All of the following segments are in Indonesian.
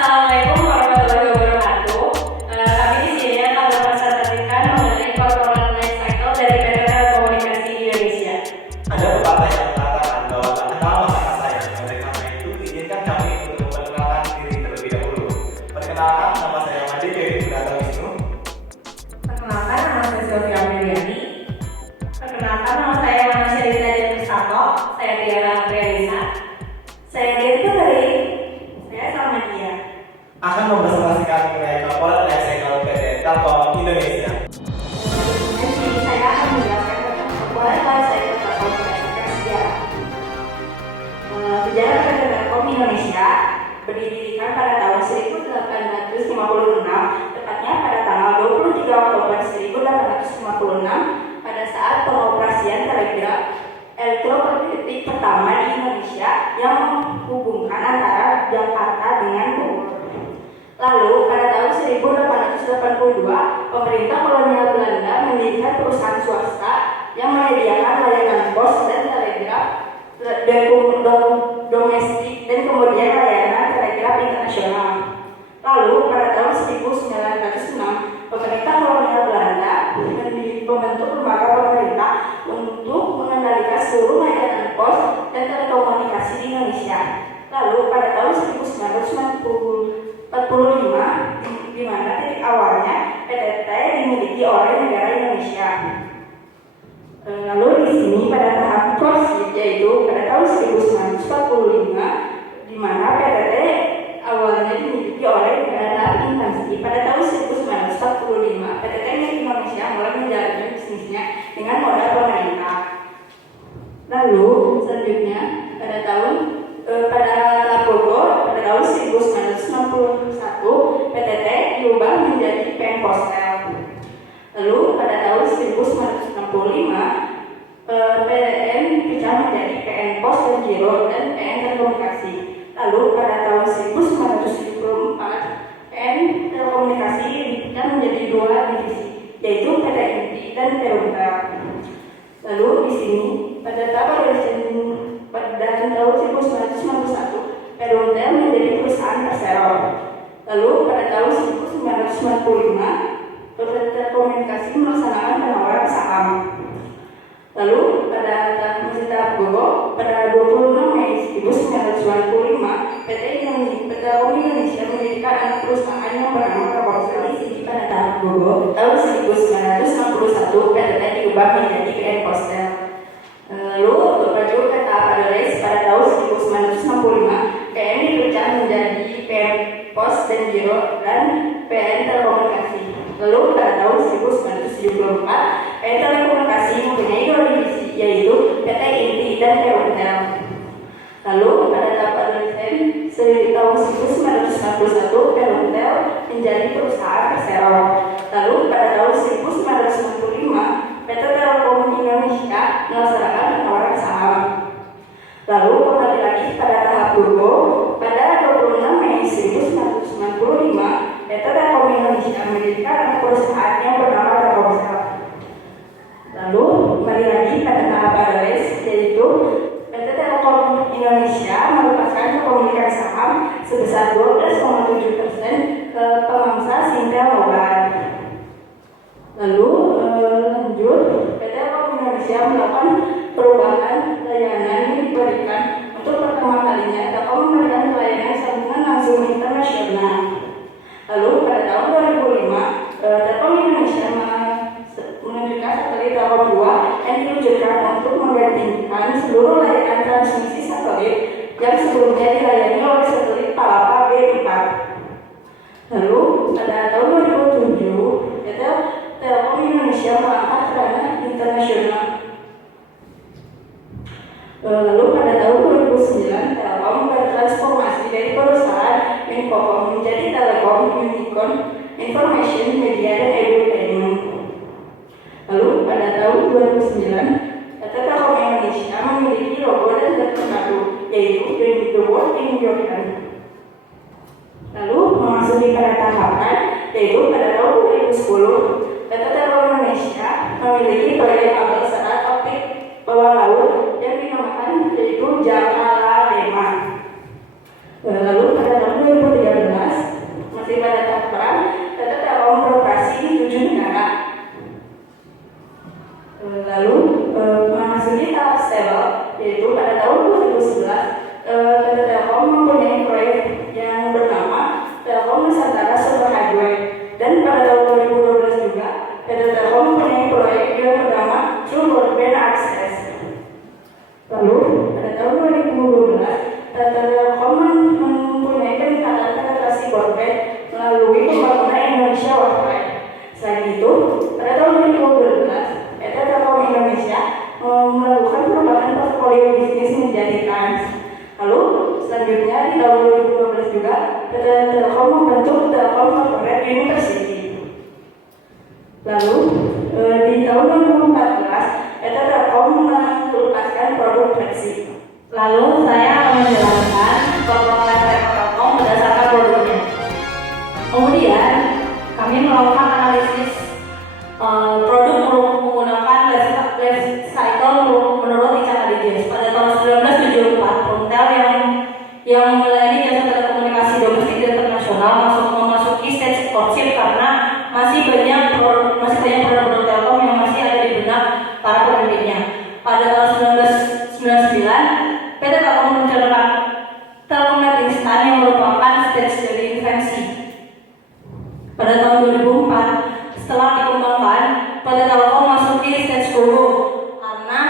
Assalamualaikum warahmatullahi wabarakatuh. Kami di sini akan mempresentasikan mengenai corporate life cycle dari PT Telekomunikasi Indonesia. Ada pepatah yang mengatakan bahwa tak kenal maka tak sayang. Oleh karena itu, izinkan kami untuk memperkenalkan diri terlebih dahulu. Perkenalkan, nama saya Madi dari Brata Wisnu. Perkenalkan, nama saya Sylvia Apriani. Perkenalkan, nama saya Mana Syarita dan Mustafa. Saya Tiara Prialisa. Saya direktur dari Salmadia. Akan mempresentasikan mengenai corporate life cycle PT Telkom Indonesia. Saya akan menjelaskan tentang corporate life cycle Telkom berdasarkan sejarah. Sejarah PT Telkom Indonesia berdirikan pada tahun 1856, tepatnya pada tanggal 23 Oktober 1856, pada saat pengoperasian telegraf elektromagnetik pertama di Indonesia yang menghubungkan antara Jakarta dengan Bogor. Lalu pada tahun 1882, pemerintah kolonial Belanda mendirikan perusahaan swasta yang menyediakan layanan pos dan telegraf domestik dan kemudian layanan telegraf internasional. Lalu pada tahun 1906, pemerintah kolonial Belanda membentuk lembaga pemerintah untuk mengendalikan seluruh layanan pos dan telekomunikasi di Indonesia. Lalu pada tahun 1945, di mana titik awalnya PTT dimiliki oleh negara Indonesia. Lalu di sini pada tahap proses, yaitu pada tahun 1945, di mana PTT awalnya dimiliki oleh negara instansi. Pada tahun 1945, PTT milik Indonesia mulai menjalankan bisnisnya dengan modal pemerintah. Lalu selanjutnya pada tahun Bogor, pada tahun 1961, PTT diubah menjadi PN Postel. Lalu pada tahun 1965, PTN dipecah menjadi PN Pos dan Giro dan PN Telekomunikasi. Lalu pada tahun 1974, PN Telekomunikasi dipecah menjadi dua divisi, yaitu PT Inti dan Telkomsel. Lalu di sini pada tahun 1991, Telkomsel menjadi perusahaan Persero. Lalu pada tahun 1995, PT Telekomunikasi melaksanakan penawaran saham. Lalu pada tahap Bogor, pada 26 Mei 1995, PT Telkom Indonesia mendirikan anak perusahaan yang bernama Telkomsel. Di sini pada tahap Bogor, tahun 1961, PTT diubah menjadi PN Postel. Lalu berlanjut ke tahap Adoles, pada tahun 1965, PN dipecah menjadi PN Pos dan Giro dan PN Telekomunikasi. Lalu pada tahun 1974, PN Telekomunikasi mempunyai dua divisi, yaitu PT Inti dan Telkomsel. Lalu pada tahap adolesen, tahun 1991, Telkomsel menjadi perusahaan Persero. Lalu pada tahun 1995, PT Telkom Indonesia melaksanakan penawaran saham. Lalu kembali lagi pada tahap turbo, pada 26 Mei 1995, PT Telkom Indonesia mendirikan perusahaan yang bernama Telkomsel. Lalu kembali lagi pada tahap adoles, yaitu PT Telkom Indonesia melepaskan kepemilikan saham sebesar 12,7% ke pemangsa Singtel Mobile. Lalu lanjut, PT Telkom Indonesia melakukan perubahan layanan yang diberikan. Untuk pertama kalinya, Telkom memberikan layanan sambungan langsung internasional. Lalu pada tahun 2005, Telkom Indonesia menunjukkan satelit Telkom 2 yang diluncurkan untuk menggantikan seluruh layanan transmisi satelit yang sebelumnya dilayani oleh satelit Palapa B4. Lalu pada tahun 2007, PT Telkom Indonesia mengangkat ranah internasional. Lalu pada tahun 2009, Telkom bertransformasi dari perusahaan Infocom menjadi Telekom Unicorn Information Media dan Edutainment. Lalu pada tahun 2009, PT Telkom Indonesia memiliki logo dan terbaru, yaitu Bring the World in Your Hand. Lalu memasuki pada tahapan, yaitu pada tahun 2010, PT Telkom Indonesia memiliki proyek kabel serat optik bawah laut yang dinamakan yaitu Jakarta Lema. Lalu pada tahun 2013, Masih pada tahap perang, PT Telkom beroperasi di 7 negara. Lalu memasuki tahap stable, yaitu pada tahun 2011 PT Telkom mempunyai proyek yang bernama Telkom Nusantara Super Highway, dan pada tahun 2012 juga PT Telkom mempunyai proyek yang bernama True Broadband Access. Lalu pada tahun 2012 PT Telkom mempunyai peningkatan penetrasi broadband melalui pembangunan Indonesia Wi-Fi. Selain itu, pada tahun 2012 PT Telkom Indonesia melakukan perubahan portfolio bisnis menjadi Trans. Lalu selanjutnya di tahun 2012 juga PT Telkom membentuk Telkom Corporate University. Lalu di tahun 2014 PT Telkom melepaskan produk flexi. Lalu saya akan menjelaskan korporasi Telkom berdasarkan produknya. Kemudian kami melakukan analisis produk menggunakan life cycle menurut Richard Digest. Pada tahun 1974, Promtel yang melayani jasa telekomunikasi domestik dan internasional memasuki stage courtship karena masih banyak produk Telkom yang masih ada di benak para pemiliknya. Pada tahun 1999, PT Telkom meluncurkan Telkomnet Instan yang merupakan stage dari invensi. Pada tahun 2004, setelah dikembangkan, PT Telkom masuki stage Go karena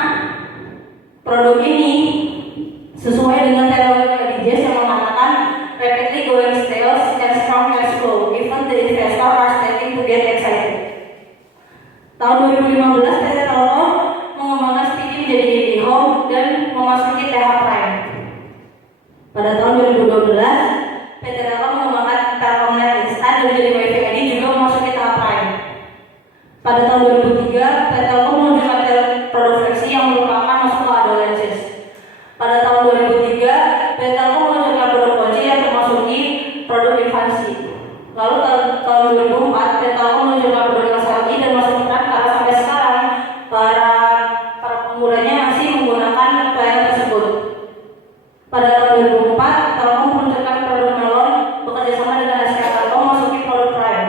produk ini sesuai dengan teknologi Digest yang mengatakan rapidly growing sales and strong cash flow, even the investor are starting to get excited. Tahun 2015, PT Telkom mengembangkan Speedy menjadi IndiHome dan memasuki tahap Prime. Pada tahun 2012, PT Telkom mengembangkan Telkomnet Instan dan menjadi WiFi ID juga memasuki tahap Prime. Pada tahun 2003, PT Telkom meluncurkan produk flexi yang merupakan masuk ke adolescence. Pada tahun 2003, PT Telkom meluncurkan produk kunci yang memasuki produk infansi. Lalu tahun 2004, PT Telkom meluncurkan produk SLI dan masuk ke Prime karena sampai sekarang para penggunanya masih menggunakan pelayanan tersebut. Pada tahun 2004, Telkom meluncurkan produk Melon bekerjasama dengan SK Telkom memasuki produk Prime.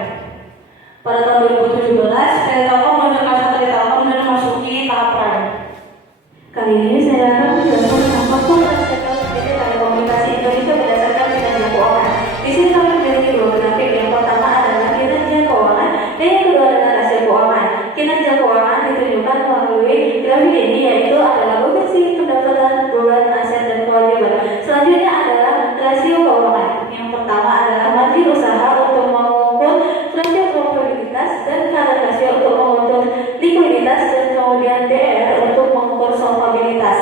Pada tahun 2017, PT Telkom meluncurkan satelit Telkom dan memasuki tahap Prime. Kali ini saya akan menjelaskan tentang faktor PT Telekomunikasi Indonesia berdasarkan kinerja keuangan. Di sini kami memiliki dua grafik. Yang pertama adalah kinerja keuangan dan yang kedua adalah rasio keuangan. Kinerja keuangan ditunjukkan melalui grafik ini, yaitu adalah posisi pendapatan, beban, aset, dan kewajiban. Selanjutnya adalah rasio keuangan. Yang pertama adalah margin usaha untuk mengukur rasio profitabilitas dan current rasio untuk mengukur likuiditas, dan kemudian DR untuk mengukur solvabilitas.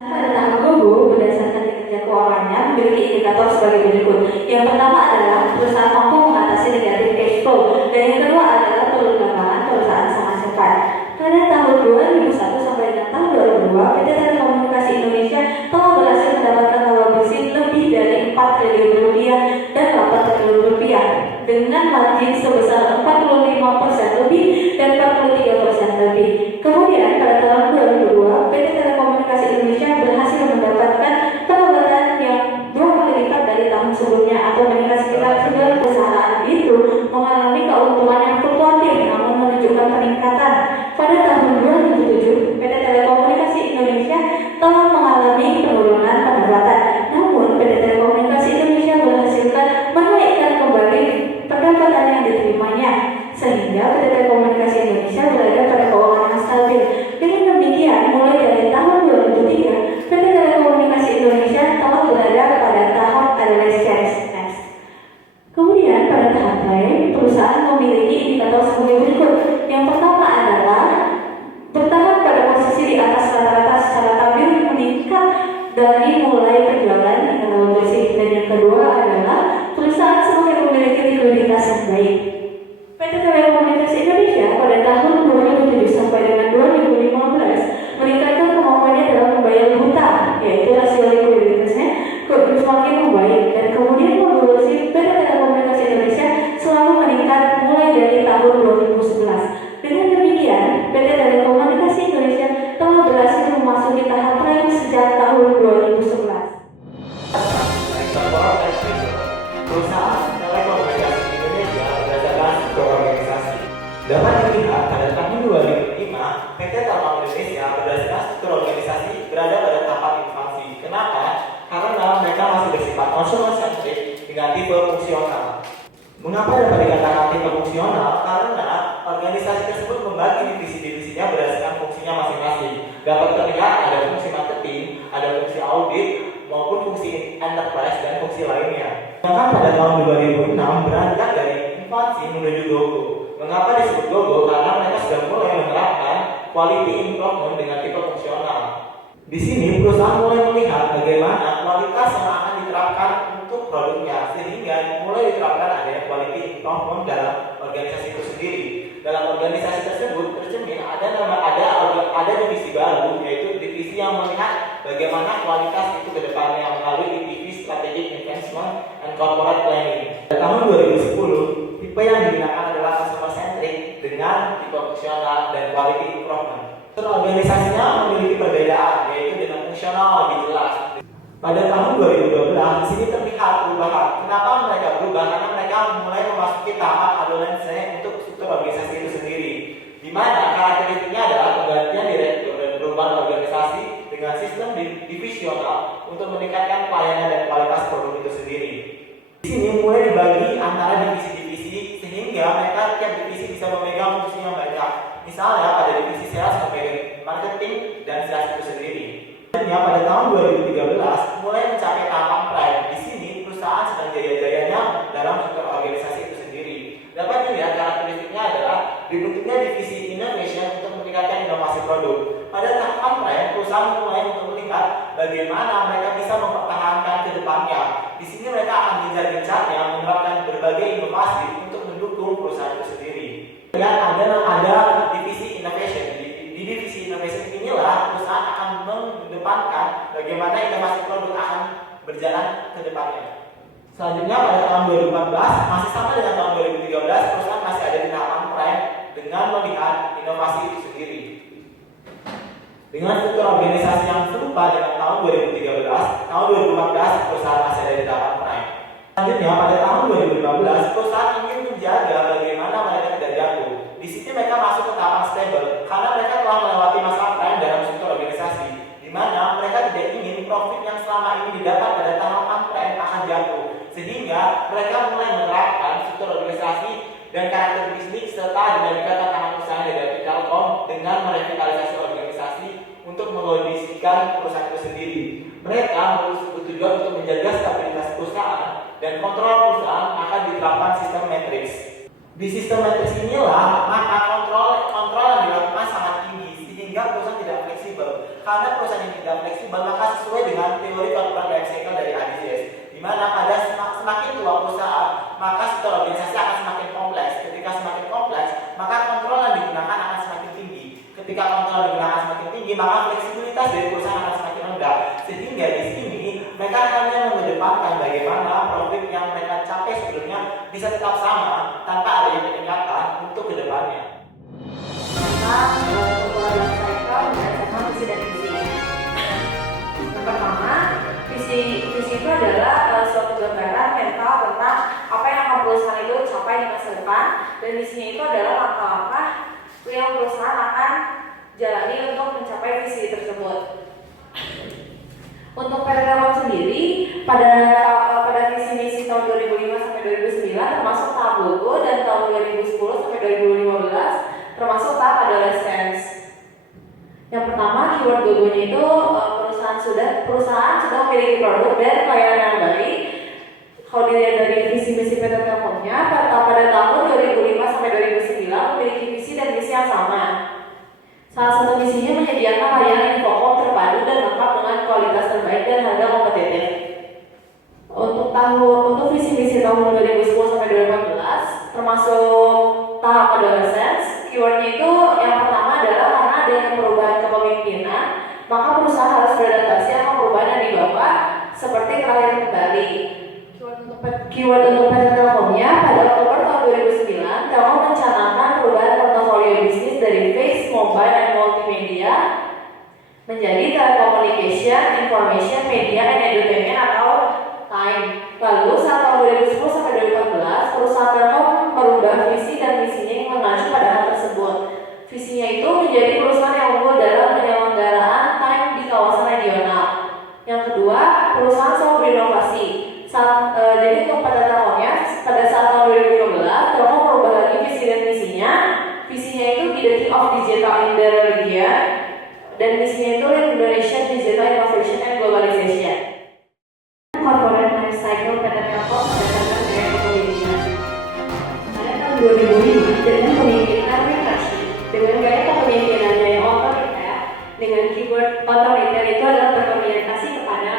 Pada tahap Gogo, berdasarkan kinerja keuangannya memiliki indikator sebagai berikut. Yang pertama adalah perusahaan mampu mengatasi negatif cash flow, dan yang kedua adalah pengembangan perusahaan sangat cepat. Pada tahun 2001 sampai dengan tahun 2002, PT Telekomunikasi Indonesia telah berhasil mendapatkan laba bersih lebih dari 4 triliun rupiah dan 8 triliun rupiah dengan margin sebesar 45% lebih dan 43% lebih. Kemudian pada tahun 2002, PT Telekomunikasi Indonesia berhasil mendapatkan pendapatan yang 2 kali lipat dari tahun sebelumnya atau meningkat sekitar 9%. Perusahaan itu mengalami keuntungan yang fluktuatif namun menunjukkan peningkatan. Pada tahun 2007, PT Telekomunikasi Indonesia telah mengalami penurunan pendapatan. Namun, PT Telekomunikasi Indonesia berhasil menaikkan kembali pendapatan yang diterimanya, sehingga PT Telekomunikasi Indonesia berada pada keuangan yang stabil. Dengan demikian, mulai dari tahun 2003, PT Telekomunikasi Indonesia telah berada pada tahap adolescence. Kemudian pada tahap lain, perusahaan memiliki indikator sebagai berikut. Yang pertama adalah bertahan pada posisi di atas rata-rata secara stabil meningkat dari mulai berjualan hingga laba bersih. Dan yang kedua adalah perusahaan semakin memiliki likuiditas yang baik. PT Telekomunikasi Indonesia pada tahun 2007 sampai dengan 2015 meningkatkan kemampuannya dalam membayar hutang, yaitu rasio likuiditasnya semakin membaik, dan kemudian evolusi PT Telekomunikasi Indonesia selalu meningkat mulai dari tahun 2011. Dengan demikian, PT Telekomunikasi Indonesia telah berhasil memasuki tahap Prime sejak tahun 2011. berada pada tahap infansi. Kenapa? Karena mereka masih bersifat consumer-centric dengan tipe fungsional. Mengapa dapat dikatakan tipe fungsional? Karena organisasi tersebut membagi divisi-divisinya berdasarkan fungsinya masing-masing. Dapat terlihat ada fungsi marketing, ada fungsi audit, maupun fungsi enterprise dan fungsi lainnya. Maka pada tahun 2006 beranjak dari infansi menuju GoGo. Mengapa disebut GoGo? Karena mereka sudah mulai menerapkan quality improvement dengan tipe fungsional. Di sini perusahaan mulai melihat bagaimana kualitas yang akan diterapkan untuk produknya, sehingga mulai diterapkan adanya quality improvement dalam organisasi itu sendiri. Dalam organisasi tersebut tercermin ada divisi baru, yaitu divisi yang melihat bagaimana kualitas itu ke depannya melalui divisi strategic investment and corporate planning. Pada tahun 2010, tipe yang digunakan adalah customer centric dengan tipe fungsional dan quality improvement. Organisasinya memiliki perbedaan, yaitu dengan fungsional lebih jelas. Pada tahun 2012, di sini terlihat perubahan. Kenapa mereka berubah? Karena mereka mulai memasuki tahap adolescence untuk struktur organisasi itu sendiri, di mana karakteristiknya adalah penggantian direktur dan perubahan organisasi dengan sistem divisional untuk meningkatkan pelayanan dan kualitas produk itu sendiri. Di sini mulai dibagi antara divisi-divisi sehingga mereka tiap divisi bisa memegang fungsi yang banyak. Misalnya pada divisi sales memegang marketing dan sales itu sendiri. Selanjutnya pada tahun 2013 mulai mencapai tahap prime. Di sini perusahaan sedang jaya-jayanya dalam struktur organisasi itu sendiri. Dapat dilihat karakteristiknya adalah dibentuknya divisi innovation untuk meningkatkan inovasi produk. Pada tahap prime perusahaan mulai untuk melihat bagaimana mereka bisa mempertahankan ke depannya. Di sini mereka akan gencar-gencarnya menerapkan berbagai inovasi untuk mendukung perusahaan itu sendiri. Dan ada divisi innovation. Di divisi innovation inilah perusahaan akan mengedepankan bagaimana inovasi produk akan berjalan ke depannya. Selanjutnya pada tahun 2014, masih sama dengan tahun 2013, perusahaan masih ada di tahapan prime dengan melihat inovasi itu sendiri. Dengan struktur organisasi yang serupa dengan tahun 2013, tahun 2014 perusahaan masih ada di tahapan prime. Selanjutnya pada tahun 2015, perusahaan ingin menjaga bagaimana mereka tidak jatuh. Di sini mereka masuk ke tahapan stable karena mereka telah melewati masa prime dalam struktur organisasi, di mana mereka tidak ingin profit yang selama ini didapat pada tahapan prime akan jatuh, sehingga mereka mulai menerapkan struktur organisasi dan karakter bisnis serta dinamika tantangan usaha dari Telkom dengan merevitalisasi organisasi untuk mengondisikan perusahaan itu sendiri. Mereka bertujuan untuk menjaga stabilitas perusahaan dan kontrol perusahaan akan diterapkan sistem matriks. Di sistem matriks inilah maka kontrol yang dilakukan sangat tinggi sehingga perusahaan tidak fleksibel. Karena perusahaan yang tidak fleksibel maka sesuai dengan teori corporate life cycle dari ADCS, di mana pada semakin tua perusahaan maka struktur organisasi akan semakin kompleks. Ketika semakin kompleks maka kontrol yang digunakan akan semakin tinggi. Ketika kontrol yang digunakan semakin tinggi maka fleksibilitas dari perusahaan akan semakin rendah. Sehingga di sini mereka hanya mengedepankan bagaimana profit yang mereka capai sebelumnya bisa tetap sama tanpa adanya peningkatan untuk kedepannya. Corporate cycle berdasarkan visi dan misi. Yang pertama, visi itu adalah suatu gambaran mental tentang apa yang akan perusahaan itu capai di masa depan, dan misinya itu adalah langkah-langkah yang perusahaan akan jalani untuk mencapai visi tersebut. Untuk PT Telkom sendiri pada visi misi tahun 2005 sampai 2009 termasuk tahap GoGo, dan tahun 2010 sampai 2015 termasuk tahap adolescence. Yang pertama, keyword GoGo-nya itu perusahaan sudah memiliki produk dan pelayanan yang baik. Kalau dilihat dari visi misi PT Telkomnya pada tahun 2005 sampai 2009 memiliki visi dan misi yang sama. Salah satu misinya menyediakan layanan infocom terpadu dan lengkap dengan kualitas terbaik dan harga kompetitif. Untuk visi misi tahun 2010 sampai 2014 termasuk tahap adolescence, keywordnya itu yang pertama adalah karena adanya perubahan kepemimpinan, maka perusahaan harus beradaptasi akan perubahan yang dibawa seperti kelahiran kembali. Keyword untuk PT Telkomnya pada Oktober tahun 2009, Telkom mencanangkan perubahan portofolio bisnis dari fixed, mobile, dan multimedia menjadi telecommunication, information, media, and entertainment atau TIME. Lalu saat tahun 2010 sampai 2014, perusahaan Telkom merubah visi dan misinya yang mengacu pada hal tersebut. Visinya itu menjadi perusahaan yang unggul dalam penyelenggaraan TIME di kawasan Indonesia Digital Innovation and Globalization. Corporate Life Cycle PT Telkom berdasarkan gaya kepemimpinan. Pada tahun 2005, dengan pemimpin Arwin Rashid, dengan gaya kepemimpinannya yang otoriter, dengan keyword otoriter itu adalah berorientasi kepada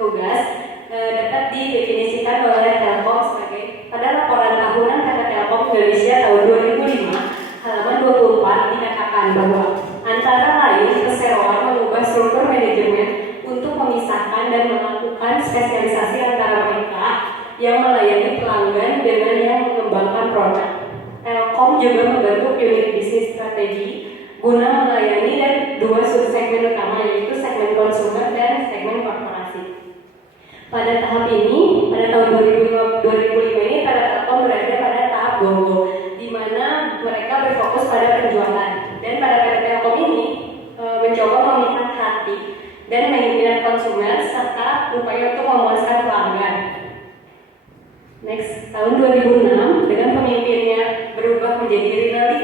tugas, dapat didefinisikan oleh Telkom sebagai pada laporan tahunan PT Telkom Indonesia tahun 2005 halaman 24 dikatakan bahwa antara lain perseroan mengubah struktur manajemen untuk memisahkan dan melakukan spesialisasi antara mereka yang melayani pelanggan dengan yang mengembangkan produk. Telkom juga membentuk unit bisnis strategi guna melayani dan dua subsegmen utama, yaitu segmen konsumer dan segmen korporasi. Pada tahap ini, pada tahun 2005 ini, pada Telkom berada pada tahap go-go, di mana mereka berfokus pada penjualan. Dan pada PT Telkom ini mencoba memikat hati dan menginginkan konsumen serta upaya untuk memuaskan pelanggan. Next, tahun 2006 dengan pemimpinnya berubah menjadi Rinaldi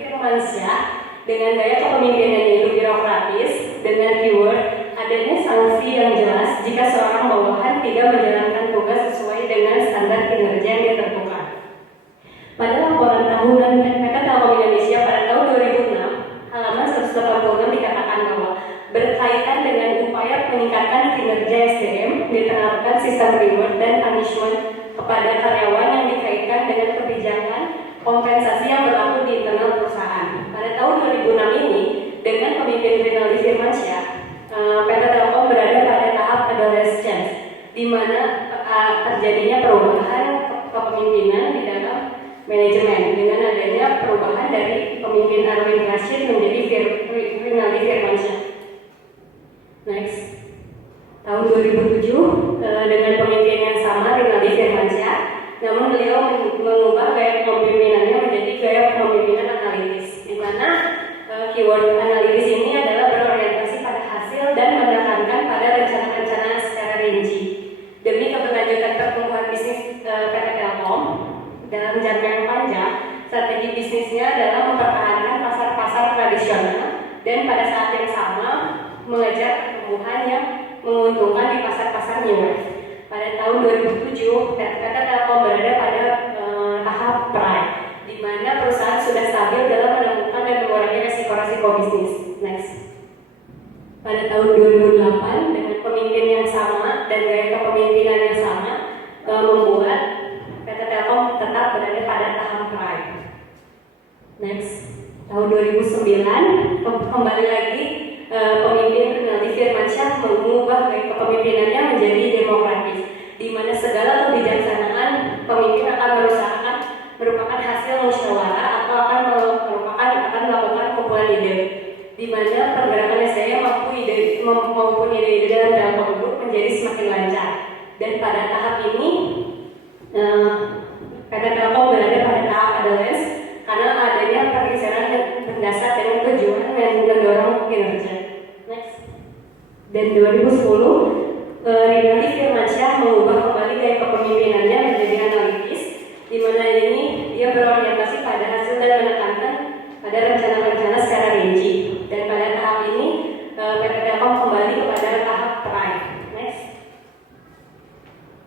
Firmansyah dengan gaya kepemimpinannya itu birokratis dengan keyword adanya sanksi yang jelas jika seorang bawahan tidak menjalankan tugas sesuai dengan standar kinerja yang ditentukan. Pada laporan tahunan PT Telkom Indonesia pada tahun 2006 halaman 186 dikatakan bahwa berkaitan dengan upaya meningkatkan kinerja SDM diterapkan sistem reward dan punishment kepada karyawan yang dikaitkan dengan kebijakan kompensasi yang berlaku di internal perusahaan. Pada tahun 2006 ini dengan pemimpin Rinaldi Firmansyah, PT Telkom berada pada tahap adolescence, di mana terjadinya perubahan kepemimpinan di dalam manajemen dengan adanya perubahan dari pemimpin Arwin Rashid menjadi Rinaldi Firmansyah. Next, tahun 2007 dengan pemimpin yang sama Rinaldi Firmansyah, namun beliau mengubah gaya kepemimpinannya menjadi gaya kepemimpinan analitis, di mana keyword analitis ini adalah berorientasi pada hasil dan menekankan pada rencana-rencana secara rinci demi keberlanjutan pertumbuhan bisnis PT Telkom. Dalam jangka yang panjang, strategi bisnisnya adalah mempertahankan pasar-pasar tradisional dan pada saat yang sama mengejar pertumbuhan yang menguntungkan di pasar-pasar new wave. Pada tahun 2007, PT Telkom berada pada tahap prime, di mana perusahaan sudah stabil dalam menemukan dan mengurangi resiko-resiko bisnis. Next. Pada tahun 2008, dengan pemimpin yang sama dan gaya kepemimpinan yang sama, membuat PT Telkom tetap berada pada tahap prime. Next. Tahun 2009, kembali lagi pemimpin Rinaldi Firmansyah mengubah gaya kepemimpinannya menjadi demokratis, di mana segala kebijaksanaan pemimpin akan merupakan hasil musyawarah atau akan melakukan kumpulan ide, di mana pergerakan SDM maupun ide-ide dalam Telkom Group menjadi semakin lancar. Dan pada tahap ini PT Telkom berada pada tahap adolescence karena adanya pergeseran yang berdasar dengan tujuan dan mendorong kinerja. Next. Dan 2010 Rinaldi Firmansyah mengubah kembali gaya kepemimpinannya menjadi analitis, di mana ini dia berorientasi pada hasil dan menekankan pada rencana-rencana secara rinci. Dan pada tahap ini PT Telkom kembali kepada tahap prime. Next.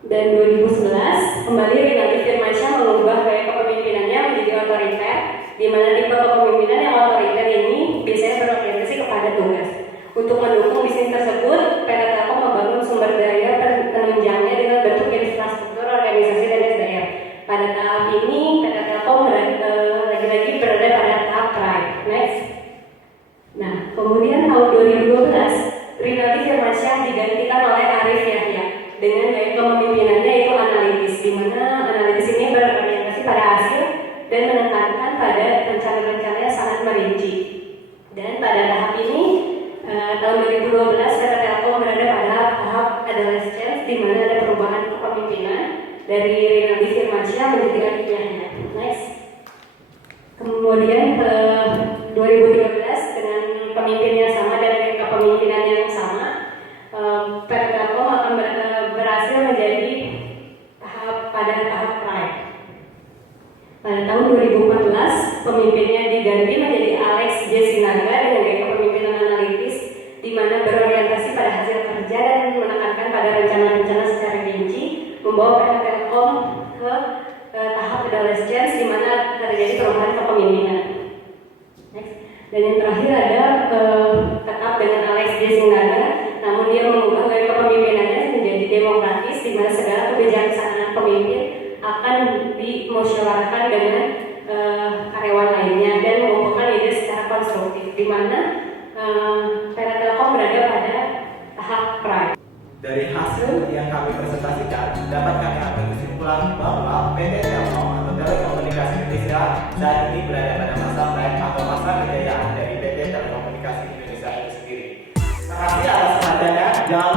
Dan 2011 kembali Rinaldi Firmansyah mengubah gaya kepemimpinannya menjadi otoriter, di mana tipe kepemimpinan yang otoriter ini biasanya berorientasi kepada tugas. Untuk mendukung bisnis tersebut, PT Telkom membangun sumber daya penunjangnya dengan bentuk infrastruktur, organisasi, dan SDM. Pada tahap ini, PT Telkom lagi-lagi berada pada tahap prime. Next. Nah, kemudian tahun 2012, Rinaldi Firmansyah digantikan oleh Arif Yahya dengan gaya kepemimpinannya itu analitis, di mana analitis ini berorientasi pada hasil dan menekankan pada rencana-rencana yang sangat merinci. Dan pada tahap ini, tahun 2012 PT Telkom berada pada tahap adolescence, di mana ada perubahan kepemimpinan dari Rinaldi Firmansyah menjadi Arif Yahya. Next. Kemudian ke 2013 dengan pemimpin yang sama dan kepemimpinan yang sama, PT Telkom akan berhasil menjadi pada tahap prime. Pada tahun 2014, pemimpinnya diganti menjadi Alex J. Sinaga dengan gaya kepemimpinan analitis, di di mana berorientasi pada hasil kerja dan menekankan pada rencana-rencana secara rinci, membawa PT Telkom ke tahap adolescence di mana terjadi perubahan kepemimpinan. Next. Dan yang terakhir ada tetap dengan Alex D. Singana, namun dia mengubah gaya kepemimpinannya menjadi demokratis di mana segala kebijaksanaan pemimpin akan dimusyawarahkan dengan karyawan lainnya dan mengumpulkan ide secara konstruktif di mana PT Telkom berada pada tahap prime. Dari hasil yang kami presentasikan, dapat kami ambil kesimpulan bahwa PT Telkom atau Telekomunikasi Indonesia saat ini berada pada masa prime atau masa kejayaan dari PT Telekomunikasi Indonesia itu sendiri. Terima kasih atas perhatiannya. Jangan